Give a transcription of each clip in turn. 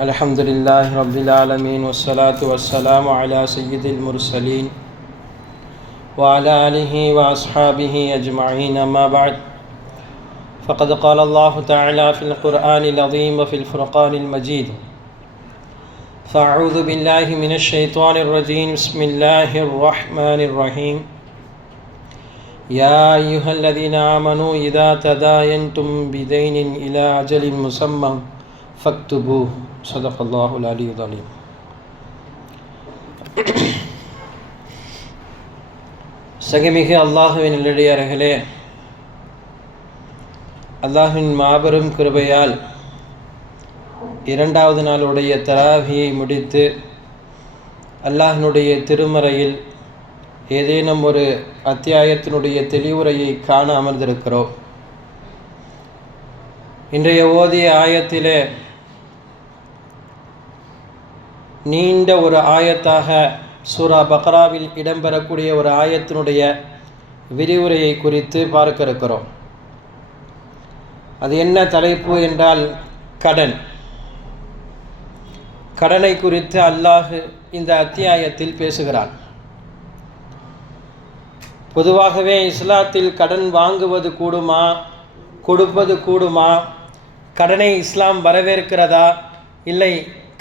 الحمد لله رب العالمين والصلاة والسلام على سيد المرسلين وعلى آله وأصحابه أجمعين أما بعد فقد قال الله تعالى في القرآن العظيم وفي الفرقان المجيد فأعوذ بالله من الشيطان الرجيم بسم الله الرحمن الرحيم يا أيها الذين آمنوا إذا تداينتم بدين إلى أجل مسمى فاكتبوه صدق الله العلي العظيم. சகமிகு அல்லாஹுவின் நல்லடியார்களே, அல்லாஹ்வின் மாபெரும் கிருபையால் இரண்டாவது நாளுடைய தராவியை முடித்து அல்லாஹ்வினுடைய திருமறையில் ஏதேனும் ஒரு அத்தியாயத்தினுடைய தெளிவுரையை காண அமர்ந்திருக்கிறோம். இன்றைய ஓதிய ஆயத்திலே நீண்ட ஒரு ஆயத்தாக சூரா பக்ராவில் இடம்பெறக்கூடிய ஒரு ஆயத்தினுடைய விரிவுரையை குறித்து பார்க்க இருக்கிறோம். அது என்ன தலைப்பு என்றால் கடன். கடனை குறித்து அல்லாஹ் இந்த அத்தியாயத்தில் பேசுகிறான். பொதுவாகவே இஸ்லாத்தில் கடன் வாங்குவது கூடுமா, கொடுப்பது கூடுமா, கடனை இஸ்லாம் வரவேற்கிறதா, இல்லை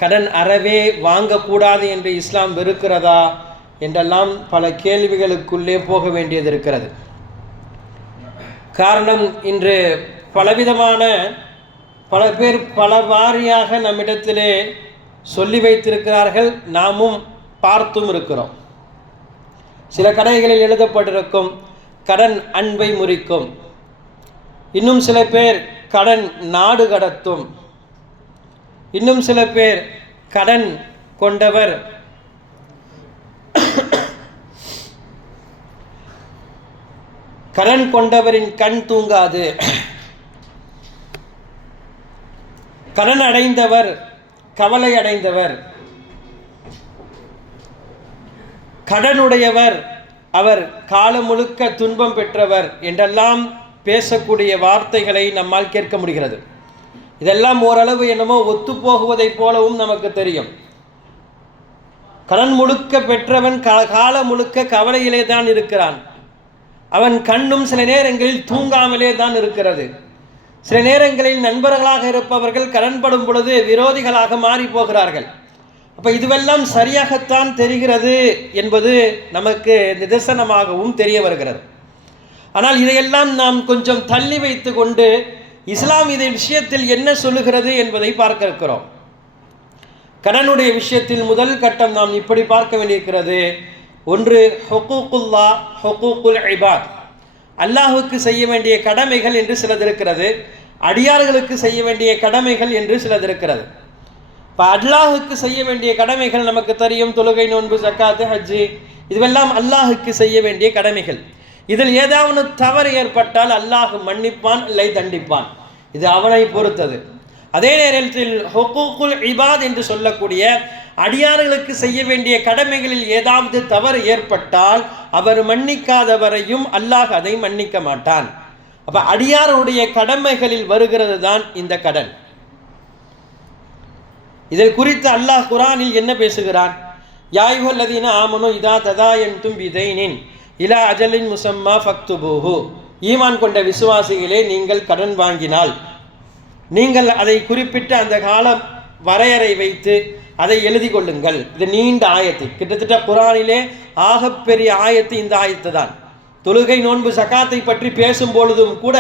கடன் அறவே வாங்கக்கூடாது என்று இஸ்லாம் வெறுக்கிறதா என்றெல்லாம் பல கேள்விகளுக்குள்ளே போக வேண்டியது இருக்கிறது. காரணம், இன்று பலவிதமான பல பேர் பல வாரியாக நம்மிடத்திலே சொல்லி வைத்திருக்கிறார்கள், நாமும் பார்த்தும் இருக்கிறோம். சில கடைகளில் எழுதப்பட்டிருக்கும் கடன் அன்பை முறிக்கும், இன்னும் சில பேர் கடன் நாடு கடத்தும், இன்னும் சில பேர் கடன் கொண்டவர் கடன் கொண்டவரின் கண் தூங்காது, கடன் அடைந்தவர் கவலை அடைந்தவர், கடனுடையவர் அவர் காலம் முழுக்க துன்பம் பெற்றவர் என்றெல்லாம் பேசக்கூடிய வார்த்தைகளை நம்மால் கேட்க முடிகிறது. இதெல்லாம் ஓரளவு என்னமோ ஒத்துப்போகுவதைப் போலவும் நமக்கு தெரியும். கடன் முழுக்க பெற்றவன் காலம் முழுக்க கவலையிலே தான் இருக்கிறான். அவன் கண்ணும் சில நேரங்களில் தூங்காமலே தான் இருக்கிறது. சில நேரங்களில் நண்பர்களாக இருப்பவர்கள் கடன்படும் பொழுது விரோதிகளாக மாறி போகிறார்கள். அப்போ இதுவெல்லாம் சரியாகத்தான் தெரிகிறது என்பது நமக்கு நிதர்சனமாகவும் தெரிய வருகிறது. ஆனால் இதையெல்லாம் நாம் கொஞ்சம் தள்ளி வைத்து கொண்டு இஸ்லாம் இதை விஷயத்தில் என்ன சொல்லுகிறது என்பதை பார்க்க இருக்கிறோம். கடனுடைய விஷயத்தில் முதல் கட்டம் நாம் இப்படி பார்க்க வேண்டியிருக்கிறது. ஒன்று, ஹுக்கூக்குல்லா ஹுக்கூக்குல் இபாத், அல்லாஹுக்கு செய்ய வேண்டிய கடமைகள் என்று சிலது இருக்கிறது, அடியார்களுக்கு செய்ய வேண்டிய கடமைகள் என்று சிலது இருக்கிறது. இப்போ அல்லாஹுக்கு செய்ய வேண்டிய கடமைகள் நமக்கு தெரியும், தொழுகை, நோன்பு, ஜக்காத்து, ஹஜ்ஜி, இதுவெல்லாம் அல்லாஹுக்கு செய்ய வேண்டிய கடமைகள். இதில் ஏதாவது தவறு ஏற்பட்டால் அல்லாஹ் மன்னிப்பான், இல்லை தண்டிப்பான், இது அவனை பொறுத்தது. அதே நேரத்தில் ஹுக்கூக்குல் இபாத் என்று சொல்லக்கூடிய அடியார்களுக்கு செய்ய வேண்டிய கடமைகளில் ஏதாவது தவறு ஏற்பட்டால் அவர் மன்னிக்காதவரையும் அல்லாஹ் அதை மன்னிக்க மாட்டான். அப்ப அடியாருடைய கடமைகளில் வருகிறது தான் இந்த கடன். இதில் குறித்து அல்லாஹ் குர்ஆனில் என்ன பேசுகிறான்? யா அய்யுஹல்லதீன ஆமனூ இதா ததாயன்தும் பிதைனின் இலா அஜலின் முஸம்மா ஃபக்துபூஹு, ஈமான் கொண்ட விசுவாசிகளே, நீங்கள் கடன் வாங்கினால் நீங்கள் அதை குறிப்பிட்ட அந்த காலம் வரையறை வைத்து அதை எழுதி கொள்ளுங்கள். இது நீண்ட ஆயத்து, கிட்டத்தட்ட குர்ஆனிலே ஆகப்பெரிய ஆயத்து இந்த ஆயத்து தான். தொழுகை, நோன்பு, ஜகாத்தை பற்றி பேசும் பொழுதும் கூட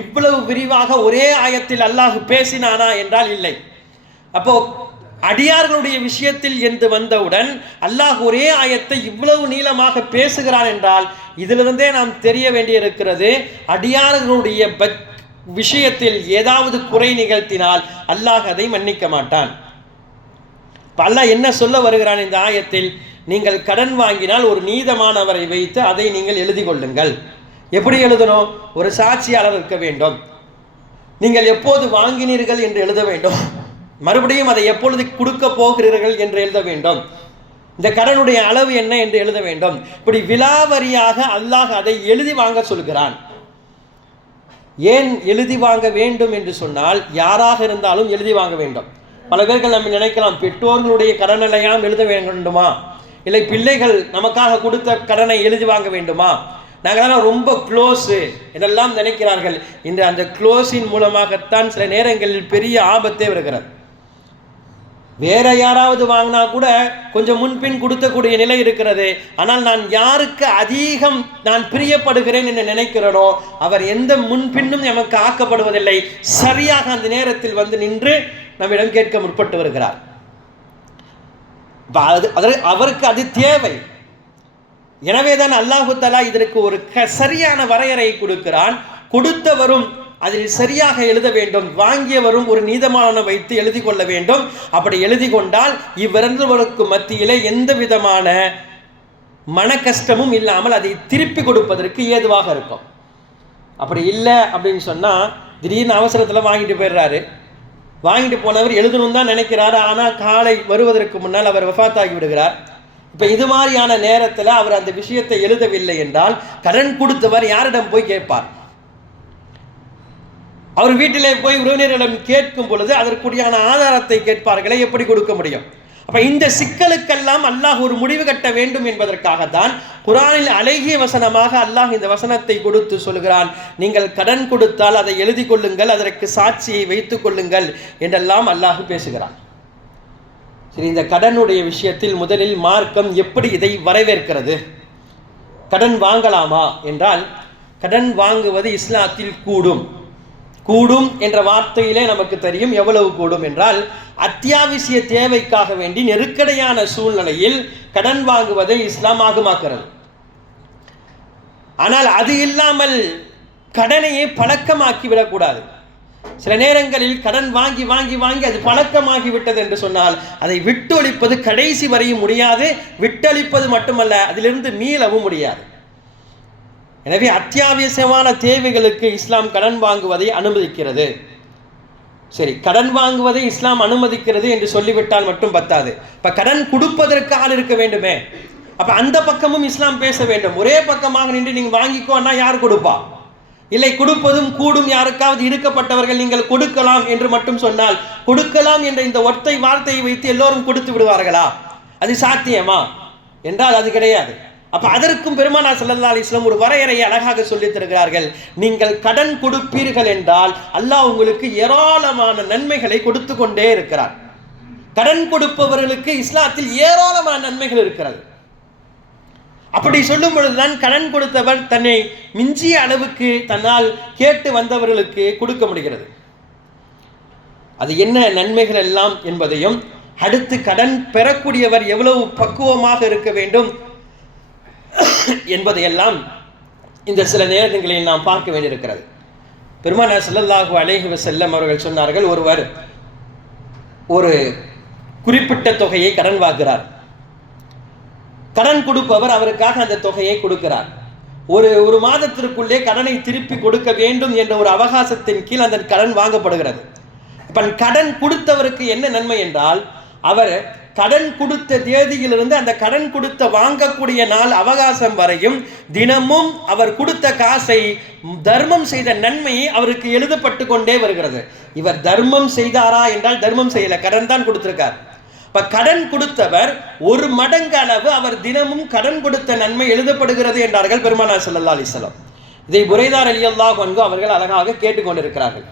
இவ்வளவு விரிவாக ஒரே ஆயத்தில் அல்லாஹ் பேசினானா என்றால் இல்லை. அப்போ அடியார்களுடைய விஷயத்தில் என்று வந்தவுடன் அல்லாஹ் ஒரே ஆயத்தை இவ்வளவு நீளமாக பேசுகிறான் என்றால் இதிலிருந்தே நாம் தெரிய வேண்டியிருக்கிறது, அடியார்களுடைய விஷயத்தில் ஏதாவது குறை நிகழ்த்தினால் அல்லாஹ் அதை மன்னிக்க மாட்டான். அல்லாஹ் என்ன சொல்ல வருகிறான் இந்த ஆயத்தில்? நீங்கள் கடன் வாங்கினால் ஒரு நீதமானவரை வைத்து அதை நீங்கள் எழுதி கொள்ளுங்கள். எப்படி எழுதணும்? ஒரு சாட்சியாளர் இருக்க வேண்டும். நீங்கள் எப்போது வாங்கினீர்கள் என்று எழுத வேண்டும். மறுபடியும் அதை எப்பொழுது கொடுக்க போகிறீர்கள் என்று எழுத வேண்டும். இந்த கடனுடைய அளவு என்ன என்று எழுத வேண்டும். இப்படி விலாவரியாக அல்லாஹ் அதை எழுதி வாங்க சொல்கிறான். ஏன் எழுதி வாங்க வேண்டும் என்று சொன்னால், யாராக இருந்தாலும் எழுதி வாங்க வேண்டும். பல பேர்கள் நம்ம நினைக்கலாம், பெற்றோர்களுடைய கடனையெல்லாம் எழுத வேண்டுமா, இல்லை பிள்ளைகள் நமக்காக கொடுத்த கடனை எழுதி வாங்க வேண்டுமா, நாங்களாம் ரொம்ப க்ளோஸு இதெல்லாம் நினைக்கிறார்கள். இன்று அந்த க்ளோஸின் மூலமாகத்தான் சில நேரங்களில் பெரிய ஆபத்தே வருகிறது. வேற யாராவது வாங்கினா கூட கொஞ்சம் முன்பின் கொடுக்கக்கூடிய நிலை இருக்கிறது. ஆனால் நான் யாருக்கு அதிகம் நான் பிரியப்படுகிறேன் என்று நினைக்கிறேனோ அவர் எந்த முன்பின்னும் நமக்கு ஆக்கப்படுவதில்லை. சரியாக அந்த நேரத்தில் வந்து நின்று நம்மிடம் கேட்க முற்பட்டு வருகிறார். அவருக்கு அது தேவை. எனவேதான் அல்லாஹு தஆலா இதற்கு ஒரு சரியான வரையறை கொடுக்கிறான். கொடுத்தவரும் அதில் சரியாக எழுத வேண்டும், வாங்கியவரும் ஒரு நீதமான வைத்து எழுதி கொள்ள வேண்டும். அப்படி எழுதி கொண்டால் இவ்விரண்டுவருக்கு மத்தியிலே எந்த விதமான மன கஷ்டமும் இல்லாமல் அதை திருப்பி கொடுப்பதற்கு ஏதுவாக இருக்கும். அப்படி இல்லை அப்படின்னு சொன்னால் திடீர்னு அவசரத்தில் வாங்கிட்டு போயிடுறாரு. வாங்கிட்டு போனவர் எழுதணும் தான் நினைக்கிறாரு, ஆனால் காலை வருவதற்கு முன்னால் அவர் வஃபாத்தாகி விடுகிறார். இப்போ இது மாதிரியான நேரத்தில் அவர் அந்த விஷயத்தை எழுதவில்லை என்றால் கடன் கொடுத்தவர் யாரிடம் போய் கேட்பார்? அவர் வீட்டிலே போய் உறவினர்களிடம் கேட்கும் பொழுது அதற்குரியான ஆதாரத்தை கேட்பார்களே, எப்படி கொடுக்க முடியும்? அப்ப இந்த சிக்கலுக்கெல்லாம் அல்லாஹ் ஒரு முடிவு கட்ட வேண்டும் என்பதற்காகத்தான் குர்ஆனில் அழகிய வசனமாக அல்லாஹ் இந்த வசனத்தை கொடுத்து சொல்கிறான், நீங்கள் கடன் கொடுத்தால் அதை எழுதி கொள்ளுங்கள், அதற்கு சாட்சியை வைத்துக் கொள்ளுங்கள் என்றெல்லாம் அல்லாஹ் பேசுகிறான். சரி, இந்த கடனுடைய விஷயத்தில் முதலில் மார்க்கம் எப்படி இதை வரவேற்கிறது? கடன் வாங்கலாமா என்றால், கடன் வாங்குவது இஸ்லாத்தில் கூடும். கூடும் என்ற வார்த்தையிலே நமக்கு தெரியும். எவ்வளவு கூடும் என்றால், அத்தியாவசிய தேவைக்காக வேண்டி நெருக்கடியான சூழ்நிலையில் கடன் வாங்குவதை இஸ்லாம் ஆகுமாக்கிறது. ஆனால் அது இல்லாமல் கடனையே பழக்கமாக்கி விடக்கூடாது. சில நேரங்களில் கடன் வாங்கி வாங்கி வாங்கி அது பழக்கமாகி விட்டது என்று சொன்னால் அதை விட்டொழிப்பது கடைசி வரையும் முடியாது. விட்டொழிப்பது மட்டுமல்ல, அதிலிருந்து மீளவும் முடியாது. எனவே அத்தியாவசியமான தேவைகளுக்கு இஸ்லாம் கடன் வாங்குவதை அனுமதிக்கிறது. சரி, கடன் வாங்குவதை இஸ்லாம் அனுமதிக்கிறது என்று சொல்லிவிட்டால் மட்டும் பத்தாது. இப்ப கடன் கொடுப்பதற்கு ஆள் இருக்க வேண்டுமே. அப்ப அந்த பக்கமும் இஸ்லாம் பேச வேண்டும். ஒரே பக்கமாக நின்று நீங்க வாங்கிக்கோன்னா யார் கொடுப்பா? இல்லை, கொடுப்பதும் கூடும், யாருக்காவது இருக்கப்பட்டவர்கள் நீங்கள் கொடுக்கலாம் என்று மட்டும் சொன்னால், கொடுக்கலாம் என்ற இந்த ஒற்றை வார்த்தையை வைத்து எல்லோரும் கொடுத்து விடுவார்களா? அது சாத்தியமா என்றால் அது கிடையாது. அப்ப அதற்கும் பெருமானார் ஸல்லல்லாஹு அலைஹி வஸல்லம் ஒரு வரையறையை அழகாக சொல்லித் தருகிறார்கள். நீங்கள் கடன் கொடுப்பீர்கள் என்றால் அல்லாஹ் உங்களுக்கு ஏராளமான நன்மைகளை கொடுத்து கொண்டே இருக்கிறார். கடன் கொடுப்பவர்களுக்கு இஸ்லாத்தில் ஏராளமான நன்மைகள் இருக்கிறது. அப்படி சொல்லும் பொழுதுதான் கடன் கொடுத்தவர் தன்னை மிஞ்சிய அளவுக்கு தன்னால் கேட்டு வந்தவர்களுக்கு கொடுக்க முடிகிறது. அது என்ன நன்மைகள் எல்லாம் என்பதையும், அடுத்து கடன் பெறக்கூடியவர் எவ்வளவு பக்குவமாக இருக்க வேண்டும் என்பதையெல்லாம் இந்த சில நேரங்களில் நாம் பார்க்க வேண்டியிருக்கிறது. பெருமானார் ஸல்லல்லாஹு அலைஹி வஸல்லம் அவர்கள் சொன்னார்கள், ஒருவர் ஒரு குறிப்பிட்ட தொகையை கடன் வாங்குகிறார். கடன் கொடுப்பவர் அவருக்காக அந்த தொகையை கொடுக்கிறார். ஒரு மாதத்திற்குள்ளே கடனை திருப்பி கொடுக்க வேண்டும் என்ற ஒரு அவகாசத்தின் கீழ் அந்த கடன் வாங்கப்படுகிறது. இப்ப கடன் கொடுத்தவருக்கு என்ன நன்மை என்றால், அவர் கடன் கொடுத்த தேதியிலிருந்து அந்த கடன் கொடுத்த வாங்கக்கூடிய நாள் அவகாசம் வரையும் தினமும் அவர் கொடுத்த காசை தர்மம் செய்த நன்மையை அவருக்கு எழுதப்பட்டு கொண்டே வருகிறது. இவர் தர்மம் செய்தாரா என்றால் தர்மம் செய்யல, கடன் தான் கொடுத்திருக்கார். இப்ப கடன் கொடுத்தவர் ஒரு மடங்கு அளவு அவர் தினமும் கடன் கொடுத்த நன்மை எழுதப்படுகிறது என்றார்கள் பெருமானார் ஸல்லல்லாஹு அலைஹி வஸல்லம். இதை புரைதா ரலியல்லாஹு அன்ஹு அவர்கள் அழகாக கேட்டுக்கொண்டிருக்கிறார்கள்.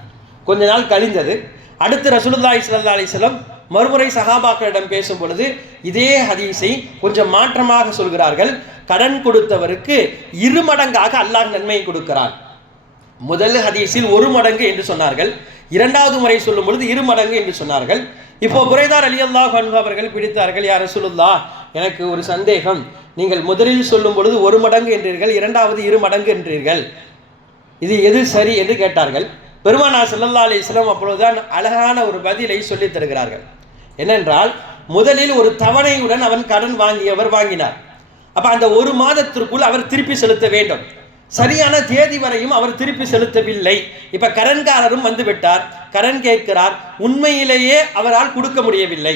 கொஞ்ச நாள் கழிந்தது. அடுத்து ரசூலுல்லாஹி ஸல்லல்லாஹு அலைஹி வஸல்லம் மறுமுறை சஹாபாக்களிடம் பேசும் பொழுது இதே ஹதீஸை கொஞ்சம் மாற்றமாக சொல்கிறார்கள். கடன் கொடுத்தவருக்கு 2 மடங்காக அல்லாஹ் நன்மையை கொடுக்கிறான். முதல் ஹதீஸில் 1 மடங்கு என்று சொன்னார்கள். இரண்டாவது முறை சொல்லும் பொழுது 2 மடங்கு என்று சொன்னார்கள். இப்போ புரைதா ரலியல்லாஹு அன்ஹு அவர்கள் பிடித்தார்கள், யா ரசூலுல்லாஹ், எனக்கு ஒரு சந்தேகம். நீங்கள் முதலில் சொல்லும் பொழுது 1 மடங்கு என்றீர்கள், இரண்டாவது 2 மடங்கு என்றீர்கள், இது எது சரி என்று கேட்டார்கள். பெருமானார் ஸல்லல்லாஹு அலைஹி வஸல்லம் அப்பொழுதுதான் அழகான ஒரு பதிலை சொல்லித் தருகிறார்கள். என்னென்றால், முதலில் ஒரு தவணையுடன் அவன் கடன் வாங்கினார். அப்ப அந்த 1 மாதத்திற்குள் அவர் திருப்பி செலுத்த வேண்டும். சரியான தேதி வரையும் அவர் திருப்பி செலுத்தவில்லை. இப்ப கடன்காரரும் வந்து விட்டார், கடன் கேட்கிறார், உண்மையிலேயே அவரால் கொடுக்க முடியவில்லை.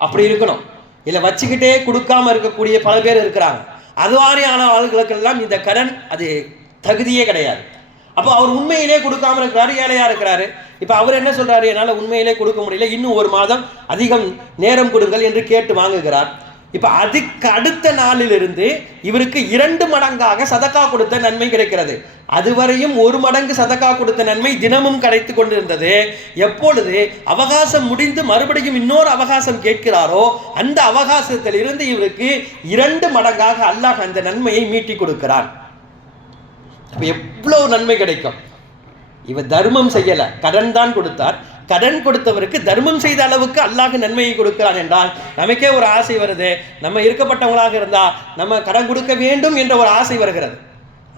அப்படி இருக்கணும். இல்ல வச்சுக்கிட்டே கொடுக்காம இருக்கக்கூடிய பல பேர் இருக்கிறாங்க. அது மாதிரியான ஆளுகளுக்கெல்லாம் இந்த கடன் அது தகுதியே கிடையாது. அப்போ அவர் உண்மையிலே கொடுக்காம இருக்கிறாரு, ஏழையா இருக்கிறாரு. இப்போ அவர் என்ன சொல்றாரு, என்னால் உண்மையிலே கொடுக்க முடியல, இன்னும் 1 மாதம் அதிகம் நேரம் கொடுங்கள் என்று கேட்டு வாங்குகிறார். இப்போ அதுக்கு அடுத்த நாளிலிருந்து இவருக்கு 2 மடங்காக சதக்கா கொடுத்த நன்மை கிடைக்கிறது. அதுவரையும் 1 மடங்கு சதக்கா கொடுத்த நன்மை தினமும் கிடைத்து கொண்டிருந்தது. எப்பொழுது அவகாசம் முடிந்து மறுபடியும் இன்னொரு அவகாசம் கேட்கிறாரோ அந்த அவகாசத்தில் இருந்து இவருக்கு 2 மடங்காக அல்லாஹ் அந்த நன்மையை மீட்டி கொடுக்கிறான். அப்ப எவ்வளவு நன்மை கிடைக்கும். இவர் தர்மம் செய்யல, கடன் தான் கொடுத்தார். கடன் கொடுத்தவருக்கு தர்மம் செய்த அளவுக்கு அல்லாஹ் நன்மையை கொடுக்கிறான் என்றால் நமக்கே ஒரு ஆசை வருது. நம்ம இருக்கப்பட்டவங்களாக இருந்தா நம்ம கடன் கொடுக்க வேண்டும் என்ற ஒரு ஆசை வருகிறது.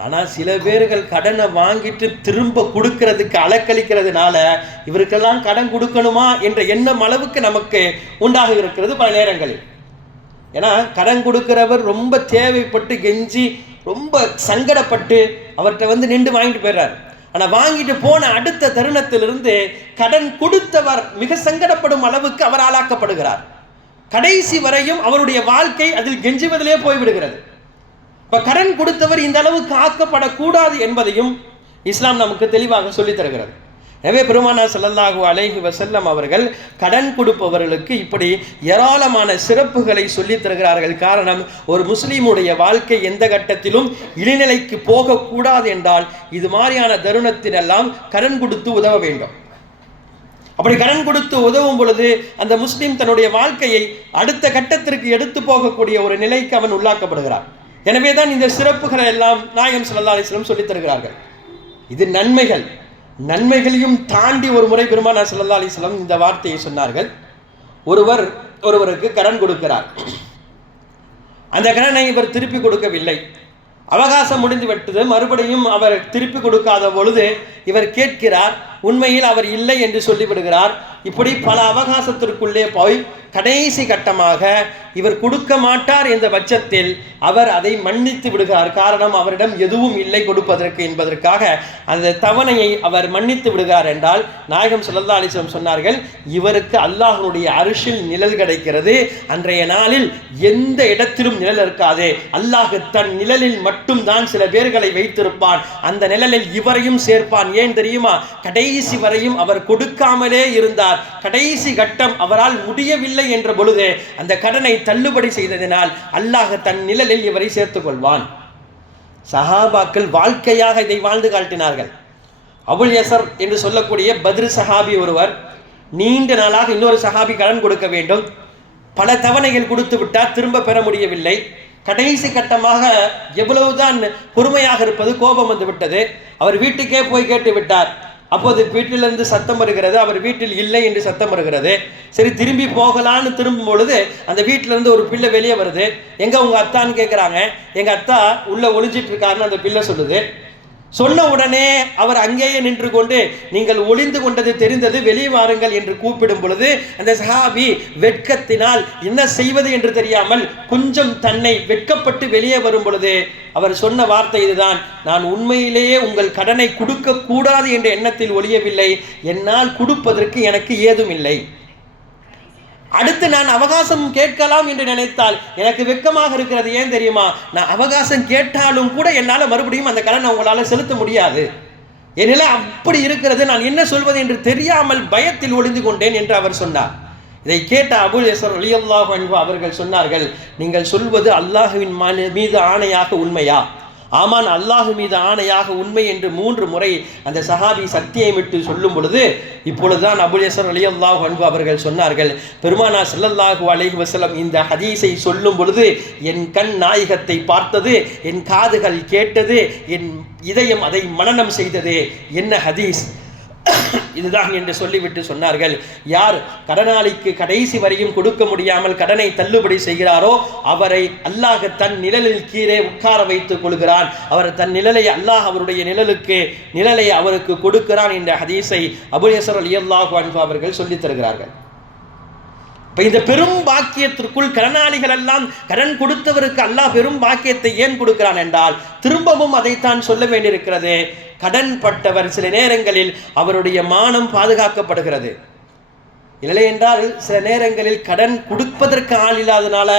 ஆனால் சில பேர்கள் கடனை வாங்கிட்டு திரும்ப கொடுக்கறதுக்கு அலக்களிக்கிறதுனால இவருக்கெல்லாம் கடன் கொடுக்கணுமா என்ற எண்ணம் அளவுக்கு நமக்கு உண்டாக இருக்கிறது பல நேரங்களில். ஏன்னா கடன் கொடுக்கிறவர் ரொம்ப தேவைப்பட்டு கெஞ்சி ரொம்ப சங்கடப்பட்டு அவர்கிட்ட நின்று வாங்கிட்டு போயிடுறாரு. ஆனால் வாங்கிட்டு போன அடுத்த தருணத்திலிருந்து கடன் கொடுத்தவர் மிக சங்கடப்படும் அளவுக்கு அவர் ஆளாக்கப்படுகிறார். கடைசி வரையும் அவருடைய வாழ்க்கை அதில் கெஞ்சுவதிலே போய்விடுகிறது. இப்போ கடன் கொடுத்தவர் இந்த அளவுக்கு ஆக்கப்படக்கூடாது என்பதையும் இஸ்லாம் நமக்கு தெளிவாக சொல்லித் தருகிறது. எனவே பெருமானார் ஸல்லல்லாஹு அலைஹி வஸல்லம் அவர்கள் கடன் கொடுப்பவர்களுக்கு இப்படி ஏராளமான சிறப்புகளை சொல்லித் தருகிறார்கள். காரணம், ஒரு முஸ்லீமுடைய வாழ்க்கை எந்த கட்டத்திலும் இழிநிலைக்கு போகக்கூடாது என்றால் இது மாதிரியான தருணத்தினெல்லாம் கடன் கொடுத்து உதவ வேண்டும். அப்படி கடன் கொடுத்து உதவும் பொழுது அந்த முஸ்லீம் தன்னுடைய வாழ்க்கையை அடுத்த கட்டத்திற்கு எடுத்து போகக்கூடிய ஒரு நிலைக்கு அவன் உள்ளாக்கப்படுகிறான். எனவே தான் இந்த சிறப்புகளை எல்லாம் நாயகம் ஸல்லல்லாஹு அலைஹி வஸல்லம் சொல்லித் தருகிறார்கள். இது நன்மைகளையும் தாண்டி ஒரு முறை பெருமானார் ஸல்லல்லாஹு அலைஹி வஸல்லம் இந்த வார்த்தையை சொன்னார்கள். ஒருவருக்கு கடன் கொடுக்கிறார். அந்த கடனை இவர் திருப்பி கொடுக்கவில்லை. அவகாசம் முடிந்து விட்டது. மறுபடியும் அவர் திருப்பி கொடுக்காத பொழுது இவர் கேட்கிறார். உண்மையில் அவர் இல்லை என்று சொல்லிவிடுகிறார். இப்படி பல அவகாசத்திற்குள்ளே போய் கடைசி கட்டமாக இவர் கொடுக்க மாட்டார் என்ற பட்சத்தில் அவர் அதை மன்னித்து விடுகிறார். காரணம், அவரிடம் எதுவும் இல்லை கொடுப்பதற்கு என்பதற்காக அந்த தவணையை அவர் மன்னித்து விடுகிறார் என்றால் நாயகம் ஸல்லல்லாஹு அலைஹி வஸல்லம் சொன்னார்கள், இவருக்கு அல்லாஹ்வுடைய அர்ஷில் நிழல் கிடைக்கிறது. அன்றைய நாளில் எந்த இடத்திலும் நிழல் இருக்காது. அல்லாஹ் தன் நிழலில் மட்டும்தான் சில பேர்களை வைத்திருப்பான். அந்த நிழலில் இவரையும் சேர்ப்பான். ஏன் தெரியுமா? கடைசி வரையும் அவர் கொடுக்காமலே இருந்தார். கடைசி கட்டம் அவரால் முடியவில்லை என்ற பொழுது அந்த கடனை தள்ளுபடி செய்ததினால் அல்லாஹ் தன் நிழலில் இவரை சேர்த்துக் கொள்வான். சஹாபாக்கள் வாழ்க்கையாக இதை வாழ்ந்து காட்டினார்கள். அபுல் யஸர் என்று சொல்லக்கூடிய பத்ர் சஹாபி ஒருவர் நீண்ட நாளாக இன்னொரு சஹாபி கடன் கொடுக்க வேண்டும். பல தவணைகள் கொடுத்து விட்டார், திரும்ப பெற முடியவில்லை. கடைசி கட்டமாக எவ்வளவுதான் பொறுமையாக இருப்பது, கோபம் வந்து விட்டது. அவர் வீட்டுக்கே போய் கேட்டு விட்டார். அப்போது வீட்டிலிருந்து சத்தம் வருகிறது, அவர் வீட்டில் இல்லை என்று சத்தம் வருகிறது. சரி, திரும்பி போகலான்னு திரும்பும் பொழுது அந்த வீட்டிலிருந்து ஒரு பிள்ளை வெளியே வருது. எங்க உங்க அத்தான்னு கேட்குறாங்க. எங்க அத்தா உள்ள ஒளிஞ்சிட்டு இருக்காருன்னு அந்த பிள்ளை சொல்லுது. சொன்ன உடனே அவர் அங்கேயே நின்று கொண்டு, நீங்கள் ஒளிந்து கொண்டது தெரிந்தது, வெளியே வாருங்கள் என்று கூப்பிடும் பொழுது அந்த சஹாபி வெட்கத்தினால் என்ன செய்வது என்று தெரியாமல் கொஞ்சம் தன்னை வெட்கப்பட்டு வெளியே வரும் பொழுது அவர் சொன்ன வார்த்தை இதுதான், நான் உண்மையிலேயே உங்கள் கடனை கொடுக்க கூடாது என்ற எண்ணத்தில் ஒழியவில்லை, என்னால் கொடுப்பதற்கு எனக்கு ஏதும் இல்லை. அடுத்து நான் அவகாசம் கேட்கலாம் என்று நினைத்தால் எனக்கு வெட்கமாக இருக்கிறது. ஏன் தெரியுமா? நான் அவகாசம் கேட்டாலும் கூட என்னால் மறுபடியும் அந்த கடனை உங்களால் செலுத்த முடியாது. என்னால் அப்படி இருக்கிறது. நான் என்ன சொல்வது என்று தெரியாமல் பயத்தில் ஒளிந்து கொண்டேன் என்று அவர் சொன்னார். இதை கேட்ட அபுல் யஸர் ரலியல்லாஹு அன்ஹு அவர்கள் சொன்னார்கள், நீங்கள் சொல்வது அல்லாஹ்வின் மீது ஆணையாக உண்மையா? ஆமான், அல்லாஹ் மீது ஆணையாக உண்மை என்று 3 முறை அந்த சஹாபி சத்தியமிட்டு சொல்லும் பொழுது இப்பொழுதுதான் அபுல் யஸர் ரலியல்லாஹு அன்ஹு அவர்கள் சொன்னார்கள், பெருமானார் ஸல்லல்லாஹு அலைஹி வஸல்லம் இந்த ஹதீஸை சொல்லும் பொழுது என் கண் நாயகத்தை பார்த்தது, என் காதுகள் கேட்டது, என் இதயம் அதை மனனம் செய்தது. என்ன ஹதீஸ் இதுதான் என்று சொல்லிவிட்டு சொன்னார்கள், யார் கடனாளிக்கு கடைசி வரையும் கொடுக்க முடியாமல் கடனை தள்ளுபடி செய்கிறாரோ அவரை அல்லாஹ் தன் நிழலில் கீழே உட்கார வைத்துக் கொள்கிறான். அவர் தன் நிழலை அல்லாஹ் அவருடைய நிழலை அவருக்கு கொடுக்கிறான் என்ற ஹதீஸை அபூ யஸர் ரலியல்லாஹு அன்ஹு அவர்கள் சொல்லித் தருகிறார்கள். இப்போ இந்த பெரும் பாக்கியத்திற்குள் கடனாளிகள் எல்லாம் கடன் கொடுத்தவருக்கு அல்லாஹ் பெரும் பாக்கியத்தை ஏன் கொடுக்கிறான் என்றால் திரும்பவும் அதைத்தான் சொல்ல வேண்டியிருக்கிறது. கடன் பட்டவர் சில நேரங்களில் அவருடைய மானம் பாதுகாக்கப்படுகிறது. இல்லை என்றால் சில நேரங்களில் கடன் கொடுப்பதற்கு ஆள் இல்லாதனால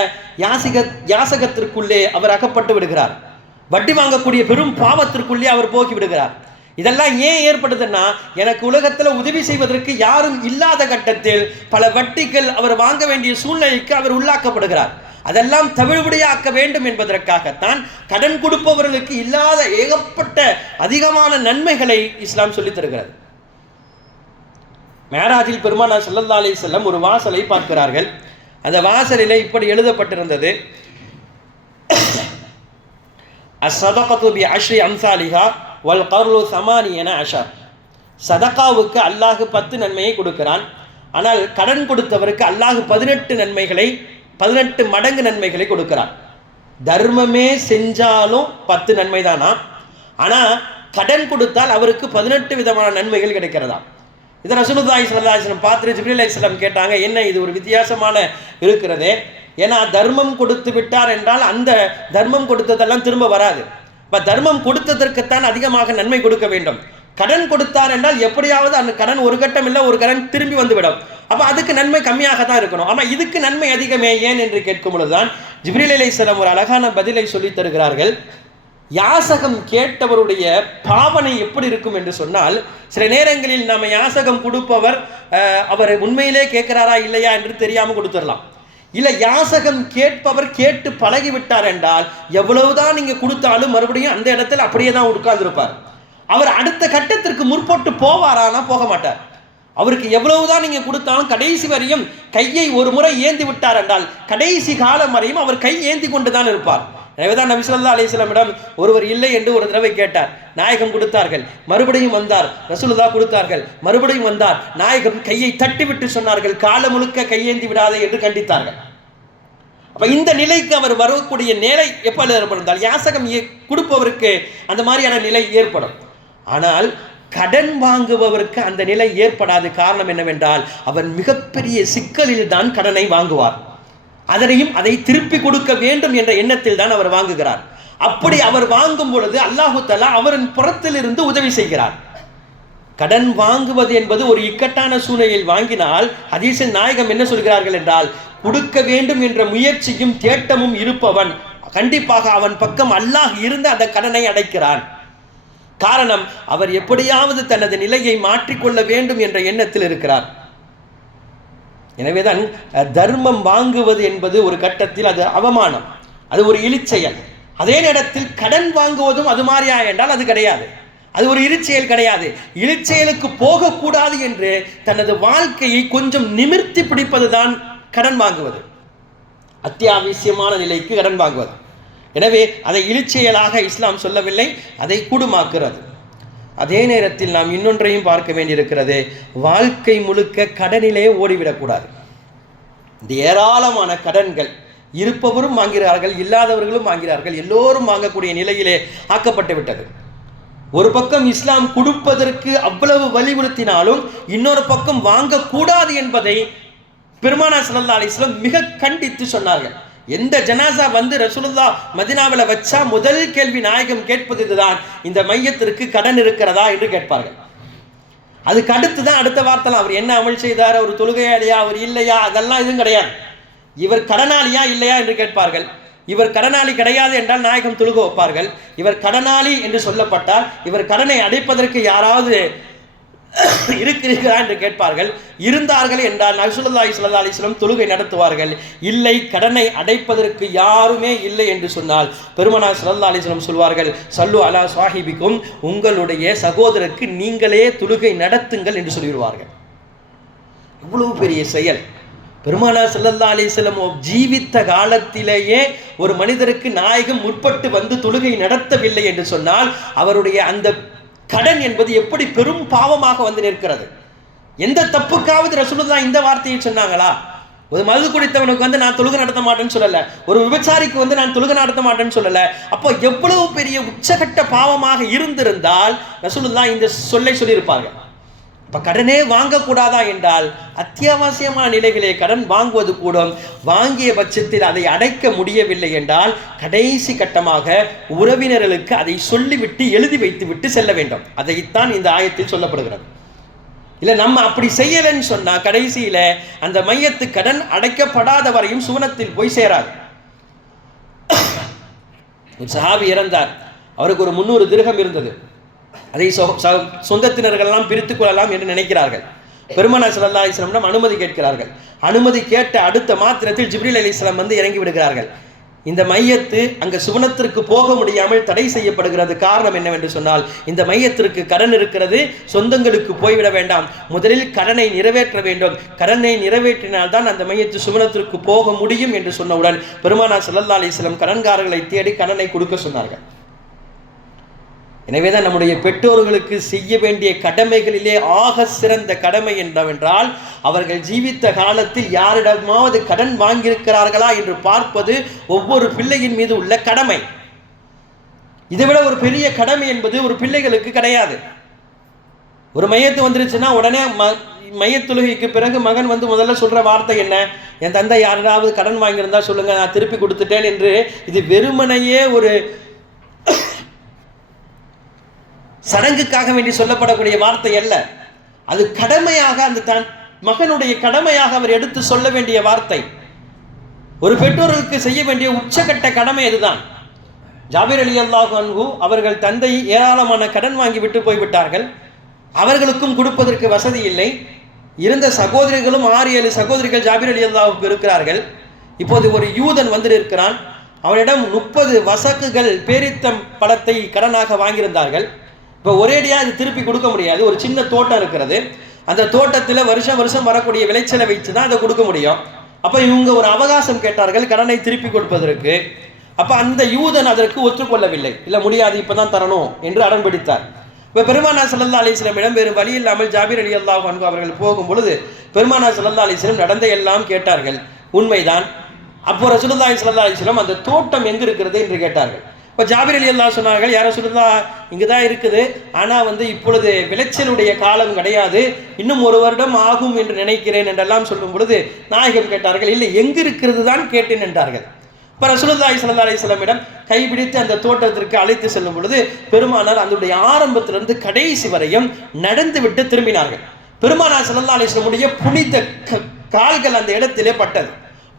யாசகத்திற்குள்ளே அவர் அகப்பட்டு விடுகிறார். வட்டி வாங்கக்கூடிய பெரும் பாவத்திற்குள்ளே அவர் போக்கி விடுகிறார். இதெல்லாம் ஏன் ஏற்படுதுன்னா, எனக்கு உலகத்தில் உதவி செய்வதற்கு யாரும் இல்லாத கட்டத்தில் பல வட்டிகள் அவர் வாங்க வேண்டிய சூழ்நிலைக்கு அவர் உள்ளாக்கப்படுகிறார். அதெல்லாம் தவிடுபடியாக்க வேண்டும் என்பதற்காகத்தான் கடன் கொடுப்பவர்களுக்கு இல்லாத ஏகப்பட்ட அதிகமான நன்மைகளை இஸ்லாம் சொல்லித் தருகிறது. மேராஜில் பெருமானார் ஸல்லல்லாஹு அலைஹி வஸல்லம் ஒரு வாசலை பார்க்கிறார்கள். அந்த வாசலிலே இப்படி எழுதப்பட்டிருந்தது, அஸ்ஸதகத்து பி அஷ்ரி அம்சாலிஹா வல் கர்லு ஸமானியன அஷர். சதகாவுக்கு அல்லாஹ் 10 நன்மையை கொடுக்கிறான். ஆனால் கடன் கொடுத்தவருக்கு அல்லாஹ் 18 மடங்கு நன்மைகளை கொடுக்கிறான். தர்மமே செஞ்சாலும் 10 நன்மை தானா, ஆனால் கடன் கொடுத்தால் அவருக்கு 18 விதமான நன்மைகள் கிடைக்கிறதா. இதை ரசூலுல்லாஹி ஸல்லல்லாஹு அலைஹி வஸல்லம் பார்த்துட்டு ஜிப்ரீல் அலைஹிஸ்ஸலாம் கேட்டாங்க, என்ன இது ஒரு வித்தியாசமான இருக்கிறதே, ஏன்னா தர்மம் கொடுத்து விட்டார் என்றால் அந்த தர்மம் கொடுத்ததெல்லாம் திரும்ப வராது. இப்போ தர்மம் கொடுத்ததற்குத்தான் அதிகமாக நன்மை கொடுக்க வேண்டும். கடன் கொடுத்தார் என்றால் எப்படியாவது அந்த கடன் ஒரு கட்டம் இல்லை ஒரு கடன் திரும்பி வந்துவிடும். அப்போ அதுக்கு நன்மை கம்மியாக தான் இருக்கணும். ஆனால் இதுக்கு நன்மை அதிகமே ஏன் என்று கேட்கும் பொழுதுதான் ஜிப்ரீல் அலைஹிஸ்ஸலாம் ஒரு அழகான பதிலை சொல்லி தருகிறார்கள். யாசகம் கேட்டவருடைய பாவனை எப்படி இருக்கும் என்று சொன்னால், சில நேரங்களில் நம்ம யாசகம் கொடுப்பவர் அவர் உண்மையிலே கேட்கிறாரா இல்லையா என்று தெரியாமல் கொடுத்துடலாம். இல்லை, யாசகம் கேட்பவர் கேட்டு பழகிவிட்டார் என்றால் எவ்வளவுதான் நீங்க கொடுத்தாலும் மறுபடியும் அந்த இடத்துல அப்படியே தான் உட்கார்ந்துருப்பார். அவர் அடுத்த கட்டத்திற்கு முற்பட்டு போவாரானா போக மாட்டார். அவருக்கு எவ்வளவுதான் நீங்க கொடுத்தாலும் கடைசி வரையும் கையை ஒரு முறை ஏந்தி விட்டார் என்றால் கடைசி காலம் வரையும் அவர் கை ஏந்தி கொண்டுதான் இருப்பார். எனவேதான் நபி ஸல்லல்லாஹு அலைஹி வஸல்லம் ஒருவர் இல்லை என்று ஒரு தடவை கேட்டார். நாயகம் கொடுத்தார்கள், மறுபடியும் வந்தார். ரசூலுல்லாஹ் கொடுத்தார்கள், மறுபடியும் வந்தார். நாயகம் கையை தட்டிவிட்டு சொன்னார்கள், காலம் முழுக்க கையேந்தி விடாதே என்று கண்டித்தார்கள். அப்ப இந்த நிலைக்கு அவர் வரக்கூடிய நிலை எப்ப ஏற்படும்? யாசகம் கொடுப்பவருக்கு அந்த மாதிரியான நிலை ஏற்படும். ஆனால் கடன் வாங்குபவருக்கு அந்த நிலை ஏற்படாது. காரணம் என்னவென்றால், அவர் மிகப்பெரிய சிக்கலில் தான் கடனை வாங்குவார். அதனையும் அதை திருப்பி கொடுக்க வேண்டும் என்ற எண்ணத்தில் தான் அவர் வாங்குகிறார். அப்படி அவர் வாங்கும் பொழுது அல்லாஹு தஆலா அவரின் புறத்திலிருந்து உதவி செய்கிறார். கடன் வாங்குவது என்பது ஒரு இக்கட்டான சூழ்நிலையில் வாங்கினால் ஹதீஸில் நாயகம் என்ன சொல்கிறார்கள் என்றால், கொடுக்க வேண்டும் என்ற முயற்சியும் தேட்டமும் இருப்பவன் கண்டிப்பாக அவன் பக்கம் அல்லாஹ் இருந்து அந்த கடனை அடைக்கிறான். காரணம், அவர் எப்படியாவது தனது நிலையை மாற்றிக்கொள்ள வேண்டும் என்ற எண்ணத்தில் இருக்கிறார். எனவேதான் தர்மம் வாங்குவது என்பது ஒரு கட்டத்தில் அது அவமானம், அது ஒரு இழிச்செயல். அதே நேரத்தில் கடன் வாங்குவதும் அது மாதிரியா என்றால் அது கிடையாது, அது ஒரு இழிச்செயல் கிடையாது. இழிச்செயலுக்கு போகக்கூடாது என்று தனது வாழ்க்கையை கொஞ்சம் நிமிர்த்தி பிடிப்பது தான் கடன் வாங்குவது, அத்தியாவசியமான நிலைக்கு கடன் வாங்குவது. எனவே அதை இழிச்செயலாக இஸ்லாம் சொல்லவில்லை, அதை கூடுமாக்குறது. அதே நேரத்தில் நாம் இன்னொன்றையும் பார்க்க வேண்டியிருக்கிறது, வாழ்க்கை முழுக்க கடனிலே ஓடிவிடக்கூடாது. இந்த ஏராளமான கடன்கள் இருப்பவரும் வாங்கிறார்கள், இல்லாதவர்களும் வாங்கிறார்கள், எல்லோரும் வாங்கக்கூடிய நிலையிலே ஆக்கப்பட்டு விட்டது. ஒரு பக்கம் இஸ்லாம் கொடுப்பதற்கு அவ்வளவு வலியுறுத்தினாலும் இன்னொரு பக்கம் வாங்கக்கூடாது என்பதை பெருமானார் ஸல்லல்லாஹு அலைஹி வஸல்லம் மிக கண்டித்து சொன்னார்கள். எந்த ஜனாசா வந்து ரசூலுல்லாஹ் மதீனாவில் வச்சா முதல் கேள்வி நாயகம் கேட்பது இதுதான், இந்த மையத்திற்கு கடன் இருக்கிறதா என்று கேட்பார்கள். அதுக்கு அடுத்து தான் அடுத்த வார்த்தை, அவர் என்ன அமல் செய்தார், அவர் தொழுகையாளியா, அவர் இல்லையா, அதெல்லாம் எதுவும் கிடையாது. இவர் கடனாளியா இல்லையா என்று கேட்பார்கள். இவர் கடனாளி கிடையாது என்றால் நாயகம் தொழுக வைப்பார்கள். இவர் கடனாளி என்று சொல்லப்பட்டால் இவர் கடனை அடைப்பதற்கு யாராவது இருக்கிறீர்களா என்று கேட்பார்கள். இருந்தார்கள் என்றால் ரசூலுல்லாஹி ஸல்லல்லாஹு அலைஹி வஸல்லம் தொழுகை நடத்துவார்கள். இல்லை, கடனை அடைப்பதற்கு யாருமே இல்லை என்று சொன்னால் பெருமானார் ஸல்லல்லாஹு அலைஹி வஸல்லம் சொல்வார்கள், சல்லு அலா ஸாஹிபிக்கும், உங்களுடைய சகோதரருக்கு நீங்களே தொழுகை நடத்துங்கள் என்று சொல்லிடுவார்கள். இவ்வளவு பெரிய செயல். பெருமானார் ஸல்லல்லாஹு அலைஹி வஸல்லம் ஜீவித்த காலத்திலேயே ஒரு மனிதருக்கு நாயகம் முற்பட்டு வந்து தொழுகை நடத்தவில்லை என்று சொன்னால் அவருடைய அந்த கடன் என்பது எப்படி பெரும் பாவமாக வந்து நிற்கிறது. எந்த தப்புக்காவது ரசூலுல்லாஹ் இந்த வார்த்தையை சொன்னாங்களா? ஒரு மது குடித்தவனுக்கு வந்து நான் தொழுகை நடத்த மாட்டேன்னு சொல்லல, ஒரு விபச்சாரிக்கு வந்து நான் தொழுகை நடத்த மாட்டேன்னு சொல்லல. அப்போ எவ்வளவு பெரிய உச்சகட்ட பாவமாக இருந்திருந்தால் ரசூலுல்லாஹ் இந்த சொல்லை சொல்லியிருப்பார்கள். இப்போ கடனே வாங்கக்கூடாதா என்றால் அத்தியாவசியமான நிலைகளே கடன் வாங்குவது கூடும். வாங்கிய பட்சத்தில் அதை அடைக்க முடியவில்லை என்றால் கடைசி கட்டமாக உறவினர்களுக்கு அதை சொல்லிவிட்டு எழுதி வைத்து விட்டு செல்ல வேண்டும். அதைத்தான் இந்த ஆயத்தில் சொல்லப்படுகிறது. இல்லை, நம்ம அப்படி செய்யலைன்னு சொன்னால் கடைசியில் அந்த மையத்து கடன் அடைக்கப்படாத வரையும் சுவனத்தில் போய் சேராது. ஒரு சஹாபி இறந்தார், அவருக்கு ஒரு 300 திர்ஹம் இருந்தது. அதை சொந்தத்தினர்கள்லாம் பிரித்துக் கொள்ளலாம் என்று நினைக்கிறார்கள். பெருமானார் ஸல்லல்லாஹு அலைஹி வஸல்லம் அனுமதி கேட்கிறார்கள். அனுமதி கேட்ட அடுத்த மாத்திரத்தில் ஜிப்ரீல் அலைஹிஸ்ஸலாம் வந்து இறங்கி விடுகிறார்கள். இந்த மையத்து அங்கே சுவனத்திற்கு போக முடியாமல் தடை செய்யப்படுகிறது. காரணம் என்னவென்று சொன்னால், இந்த மையத்திற்கு கடன் இருக்கிறது, சொந்தங்களுக்கு போய்விட வேண்டாம், முதலில் கடனை நிறைவேற்ற வேண்டும், கடனை நிறைவேற்றினால்தான் அந்த மையத்து சுவனத்திற்கு போக முடியும் என்று சொன்னவுடன் பெருமானார் ஸல்லல்லாஹு அலைஹி வஸல்லம் கடன்காரர்களை தேடி கடனை கொடுக்க சொன்னார்கள். எனவேதான் நம்முடைய பெற்றோர்களுக்கு செய்ய வேண்டிய கடமைகளிலே ஆக சிறந்த கடமை என்னவென்றால், அவர்கள் ஜீவித்த காலத்தில் யாரிடமாவது கடன் வாங்கியிருக்கிறார்களா என்று பார்ப்பது ஒவ்வொரு பிள்ளையின் மீது உள்ள கடமை. இதைவிட ஒரு பெரிய கடமை என்பது ஒரு பிள்ளைகளுக்கு கிடையாது. ஒரு மையத்து வந்துருச்சுன்னா உடனே மையத்தொழுகைக்கு பிறகு மகன் வந்து முதல்ல சொல்ற வார்த்தை என்ன? என் தந்தை யாராவது கடன் வாங்கியிருந்தா சொல்லுங்க, நான் திருப்பி கொடுத்துட்டேன் என்று. இது வெறுமனையே ஒரு சடங்குக்காக வேண்டி சொல்லப்படக்கூடிய வார்த்தை அல்ல. அது கடமையாக, அந்த தன் மகனுடைய கடமையாக அவர் எடுத்து சொல்ல வேண்டிய வார்த்தை. ஒரு பெற்றோருக்கு செய்ய வேண்டிய உச்சகட்ட கடமை இதுதான். ஜாபிர் ரலியல்லாஹு அன்ஹு அவர்கள் தந்தை ஏராளமான கடன் வாங்கி விட்டு போய்விட்டார்கள். அவர்களுக்கும் கொடுப்பதற்கு வசதி இல்லை. இருந்த சகோதரிகளும் 6-7 சகோதரிகள் ஜாபிர் ரலியல்லாஹுக்கு இருக்கிறார்கள். இப்போது ஒரு யூதன் வந்து இருக்கிறான். அவனிடம் 30 வசக்குகள் பேரித்தம் பழத்தை கடனாக வாங்கியிருந்தார்கள். இப்போ ஒரேடியாக இது திருப்பி கொடுக்க முடியாது. ஒரு சின்ன தோட்டம் இருக்கிறது. அந்த தோட்டத்தில் வருஷம் வருஷம் வரக்கூடிய விளைச்சலை வைத்து தான் அதை கொடுக்க முடியும். அப்போ இவங்க ஒரு அவகாசம் கேட்டார்கள் கடனை திருப்பி கொடுப்பதற்கு. அப்போ அந்த யூதன் அதற்கு ஒத்துக்கொள்ளவில்லை. இல்லை, முடியாது, இப்போ தான் தரணும் என்று அடம் பிடித்தார். இப்போ பெருமானார் ஸல்லல்லாஹு அலைஹி வஸல்லம் வேறு வழி இல்லாமல் ஜாபிர் ரலியல்லாஹு அன்ஹு அவர்கள் போகும் பொழுது பெருமானார் ஸல்லல்லாஹு அலைஹி வஸல்லம் நடந்த எல்லாம் கேட்டார்கள். உண்மைதான். அப்போ ரசூலுல்லாஹி ஸல்லல்லாஹு அலைஹி வஸல்லம் அந்த தோட்டம் எங்கு இருக்கிறது என்று கேட்டார்கள். இப்போ ஜாபிர் ரலியல்லாஹு சொன்னார்கள், யார ரசூலுல்லாஹ், இங்கே தான் இருக்குது, ஆனால் வந்து இப்பொழுது விளைச்சலுடைய காலம் கிடையாது, இன்னும் 1 வருடம் ஆகும் என்று நினைக்கிறேன் என்றெல்லாம் சொல்லும் பொழுது நாயகம் கேட்டார்கள், இல்லை எங்கு இருக்கிறது தான் கேட்டேன் என்றார்கள். இப்போ ரசூலுல்லாஹி ஸல்லல்லாஹு அலைஹி வஸல்லம் கைப்பிடித்து அந்த தோட்டத்திற்கு அழைத்து செல்லும் பொழுது பெருமானார் அதனுடைய ஆரம்பத்திலிருந்து கடைசி வரையும் நடந்து விட்டு திரும்பினார்கள். பெருமானார் ஸல்லல்லாஹு அலைஹி வஸல்லம் புனித கால்கள் அந்த இடத்திலே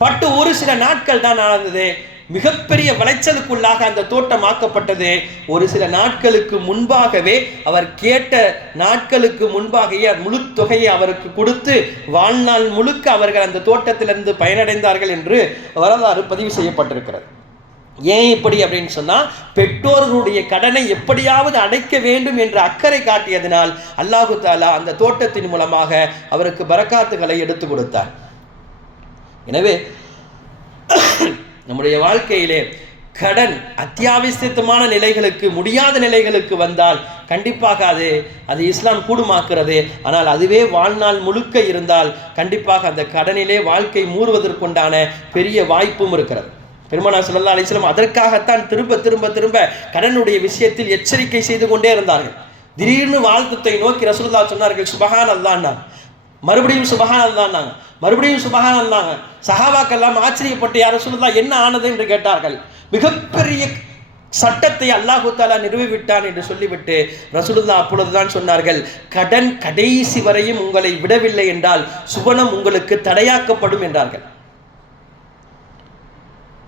பட்டு ஒரு சில நாட்கள் தான் ஆனது. மிகப்பெரிய விளைச்சலுக்குள்ளாக அந்த தோட்டம் ஆக்கப்பட்டது. ஒரு சில நாட்களுக்கு முன்பாகவே, அவர் கேட்ட நாட்களுக்கு முன்பாகவே முழு தொகையை அவருக்கு கொடுத்து வாழ்நாள் முழுக்க அவர்கள் அந்த தோட்டத்திலிருந்து பயனடைந்தார்கள் என்று வரலாறு பதிவு செய்யப்பட்டிருக்கிறது. ஏன் இப்படி அப்படின்னு சொன்னா, பெற்றோர்களுடைய கடனை எப்படியாவது அடைக்க வேண்டும் என்ற அக்கறை காட்டியதனால் அல்லாஹு தஆலா அந்த தோட்டத்தின் மூலமாக அவருக்கு பரக்காத்துகளை எடுத்து கொடுத்தார். எனவே நம்முடைய வாழ்க்கையிலே கடன் அத்தியாவசியமான நிலைகளுக்கு, முடியாத நிலைகளுக்கு வந்தால் கண்டிப்பாக அது இஸ்லாம் கூடுமாக்குறது. ஆனால் அதுவே வாழ்நாள் முழுக்க இருந்தால் கண்டிப்பாக அந்த கடனிலே வாழ்க்கை மூறுவதற்குண்டான பெரிய வாய்ப்பும் இருக்கிறது. பெருமானார் ஸல்லல்லாஹு அலைஹி வஸல்லம் அதற்காகத்தான் திரும்ப திரும்ப திரும்ப கடனுடைய விஷயத்தில் எச்சரிக்கை செய்து கொண்டே இருந்தார்கள். திடீர்னு வாழ்த்தத்தை நோக்கி ரசூலுல்லாஹ் சொன்னார்கள், சுபஹான் அல்லாஹ்னா, மறுபடியும் சுபஹான் அல்லாஹ்னாங்க, மறுபடியும் சுபஹான் அல்லாஹ்ங்க. சஹாபாக்கெல்லாம் ஆச்சரியப்பட்டு, யார் ரசூலுல்லாஹ் என்ன ஆனது என்று கேட்டார்கள். மிகப்பெரிய சட்டத்தை அல்லாஹு தஆலா நிறுவிவிட்டான் என்று சொல்லிவிட்டு ரசூலுல்லாஹ் அப்பொழுதுதான் சொன்னார்கள், கடன் கடைசி வரையும் உங்களை விடவில்லை என்றால் சுவனம் உங்களுக்கு தடையாக்கப்படும் என்றார்கள்.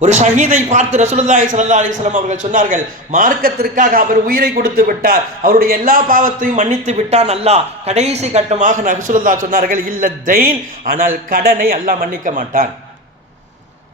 ஒரு ஷஹீதை பார்த்து ரசூலுல்லாஹி ஸல்லல்லாஹு அலைஹி வஸல்லம் அவர்கள் சொன்னார்கள், மார்க்கத்திற்காக அவர் உயிரை கொடுத்து விட்டார், அவருடைய எல்லா பாவத்தையும் மன்னித்து விட்டான் அல்லாஹ். கடைசி கட்டமாக ரசூலுல்லாஹ் சொன்னார்கள், இல்ல தைன், ஆனால் கடனை அல்லாஹ் மன்னிக்க மாட்டான்.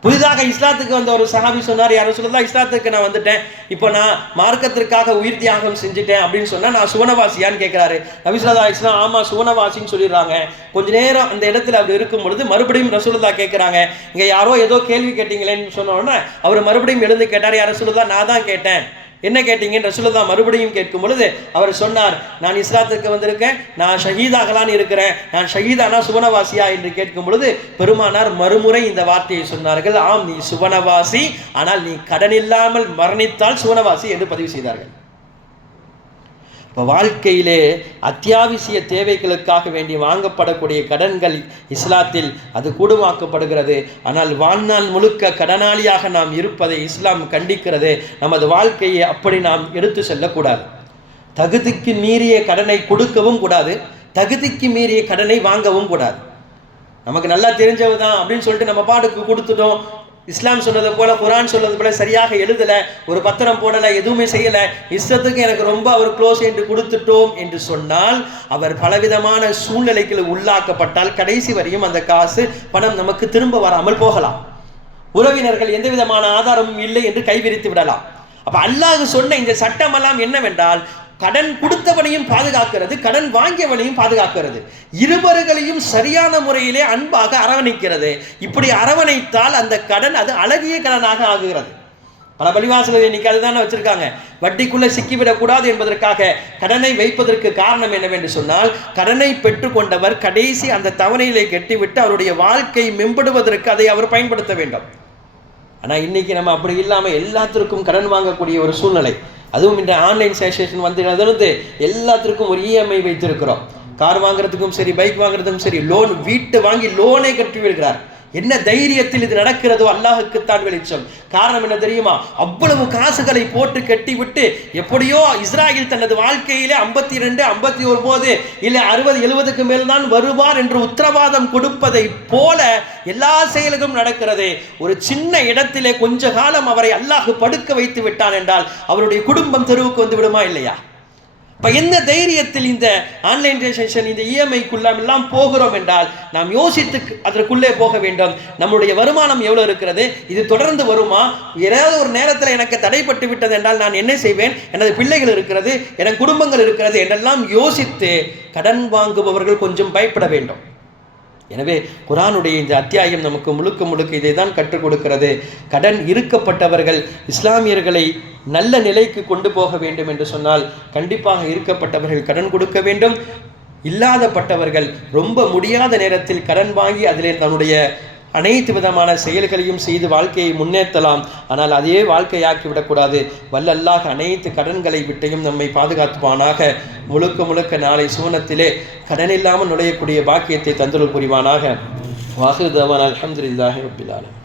புதிதாக இஸ்லாத்துக்கு வந்த ஒரு சஹாபி சொன்னார், யார் ரசூலுல்லாஹ், இஸ்லாத்துக்கு நான் வந்துட்டேன், இப்போ நான் மார்க்கத்திற்காக உயிர் தியாகம் செஞ்சுட்டேன் அப்படின்னு சொன்னா நான் சுவனவாசியான்னு கேட்கிறாரு. நபி ஸல்லல்லாஹு அலைஹி வஸல்லம் ஆமா சுவனவாசின்னு சொல்லிடுறாங்க. கொஞ்ச நேரம் அந்த இடத்துல அவர் இருக்கும் பொழுது மறுபடியும் ரசூலுல்லாஹ் கேட்கிறாங்க, இங்க யாரோ ஏதோ கேள்வி கேட்டீங்களேன்னு சொன்ன உடனே அவர் மறுபடியும் எழுந்து கேட்டார், யார் ரசூலுல்லாஹ், நான் தான் கேட்டேன், என்ன கேட்டீங்கன்னு ரசூலுல்லாஹ் மறுபடியும் கேட்கும் பொழுது அவர் சொன்னார், நான் இஸ்லாத்துக்கு வந்திருக்கேன், நான் ஷஹீதாகலான்னு இருக்கிறேன், நான் ஷஹீதானா சுவனவாசியா என்று கேட்கும் பொழுது பெருமானார் மறுமுறை இந்த வார்த்தையை சொன்னார்கள், ஆம் நீ சுவனவாசி, ஆனால் நீ கடன் இல்லாமல் மரணித்தால் சுவனவாசி என்று பதிவு செய்தார்கள். இப்போ வாழ்க்கையிலே அத்தியாவசிய தேவைகளுக்காக வேண்டி வாங்கப்படக்கூடிய கடன்கள் இஸ்லாத்தில் அது கூடுமாக்கப்படுகிறது. ஆனால் வாழ்நாள் முழுக்க கடனாளியாக நாம் இருப்பதை இஸ்லாம் கண்டிக்கிறது. நமது வாழ்க்கையை அப்படி நாம் எடுத்து செல்லக்கூடாது. தகுதிக்கு மீறிய கடனை கொடுக்கவும் கூடாது, தகுதிக்கு மீறிய கடனை வாங்கவும் கூடாது. நமக்கு நல்லா தெரிஞ்சது தான் அப்படின்னு சொல்லிட்டு நம்ம பாட்டுக்கு கொடுத்துட்டோம், இஸ்லாம் சொன்னது போல, குரான் சொன்னது போல சரியாக எழுதலை, ஒரு பத்திரம் போடலை, எதுவுமே செய்யலை, இஷ்டத்துக்கு எனக்கு ரொம்ப அவர் க்ளோஸ் என்று கொடுத்துட்டோம் என்று சொன்னால் அவர் பலவிதமான சூழ்நிலைக்கு உள்ளாக்கப்பட்டால் கடைசி வரையும் அந்த காசு பணம் நமக்கு திரும்ப வராமல் போகலாம். உறவினர்கள் எந்த விதமான ஆதாரமும் இல்லை என்று கைவிரித்து விடலாம். அப்ப அல்லாஹ் சொன்ன இந்த சட்டமெல்லாம் என்னவென்றால், கடன் கொடுத்தவனையும் பாதுகாக்கிறது, கடன் வாங்கியவனையும் பாதுகாக்கிறது, இருவர்களையும் சரியான முறையிலே அன்பாக அரவணைக்கிறது. இப்படி அரவணைத்தால் அந்த கடன் அது அழகிய கடனாக ஆகுகிறது. பல பள்ளிவாசல்கள் இன்னைக்கு அதுதானே வச்சிருக்காங்க. வட்டிக்குள்ள சிக்கிவிடக்கூடாது என்பதற்காக கடனை வைப்பதற்கு காரணம் என்னவென்று சொன்னால், கடனை பெற்றுக்கொண்டவர் கடைசி அந்த தவணையிலே கட்டிவிட்டு அவருடைய வாழ்க்கை மேம்படுவதற்கு அதை அவர் பயன்படுத்த வேண்டும். ஆனால் இன்னைக்கு நம்ம அப்படி இல்லாமல் எல்லாத்திற்கும் கடன் வாங்கக்கூடிய ஒரு சூழ்நிலை. அதுவும் இந்த ஆன்லைன் சேஷன் வந்து எல்லாத்திற்கும் ஒரு இஎம்ஐ வைத்திருக்கிறோம். கார் வாங்குறதுக்கும் சரி, பைக் வாங்குறதுக்கும் சரி, லோன், வீட்டு வாங்கி லோனே கட்டி விடுகிறார். என்ன தைரியத்தில் இது நடக்கிறதோ அல்லாஹுக்குத்தான் வெளிச்சம். காரணம் என்ன தெரியுமா? அவ்வளவு காசுகளை போட்டு கட்டி விட்டு எப்படியோ இஸ்ராயேல் தனது வாழ்க்கையிலே 52, 59 இல்லை 60, 70க்கு மேல் தான் வருவார் என்று உத்தரவாதம் கொடுப்பதை போல எல்லா செயல்களும் நடக்கிறது. ஒரு சின்ன இடத்திலே கொஞ்ச காலம் அவரை அல்லாஹ் படுக்க வைத்து விட்டான் என்றால் அவருடைய குடும்பம் தெருவுக்கு வந்து விடுமா இல்லையா? இப்போ எந்த தைரியத்தில் இந்த ஆன்லைன் டிரான்சாக்ஷன், இந்த இஎம்ஐக்குள்ளாம் போகிறோம் என்றால் நாம் யோசித்து அதற்குள்ளே போக வேண்டும். நம்முடைய வருமானம் எவ்வளோ இருக்கிறது, இது தொடர்ந்து வருமா, ஏதாவது ஒரு நேரத்தில் எனக்கு தடைப்பட்டு விட்டது என்றால் நான் என்ன செய்வேன், எனது பிள்ளைகள் இருக்கிறது, என் குடும்பங்கள் இருக்கிறது என்றெல்லாம் யோசித்து கடன் வாங்குபவர்கள் கொஞ்சம் பயப்பட வேண்டும். எனவே குர்ஆனுடைய இந்த அத்தியாயம் நமக்கு முழுக்க இதை தான் கற்றுக் கொடுக்கிறது. கடன் இருக்கப்பட்டவர்கள் இஸ்லாமியர்களை நல்ல நிலைக்கு கொண்டு போக வேண்டும் என்று சொன்னால் கண்டிப்பாக இருக்கப்பட்டவர்கள் கடன் கொடுக்க வேண்டும். இல்லாதப்பட்டவர்கள் ரொம்ப முடியாத நேரத்தில் கடன் வாங்கி அதிலே தன்னுடைய அனைத்து விதமான செயல்களையும் செய்து வாழ்க்கையை முன்னேற்றலாம். ஆனால் அதே வாழ்க்கையாக்கி விடக்கூடாது. வல்ல அல்லாஹ் அனைத்து கடன்களை விட்டையும் நம்மை பாதுகாத்துவானாக. முழுக்க நாளை சூனத்திலே கடன் இல்லாமல் நுழையக்கூடிய பாக்கியத்தை தந்தருள் புரிவானாக. வாஹிரு தவானா அல்ஹம்துலில்லாஹி ரப்பில் ஆலமீன்.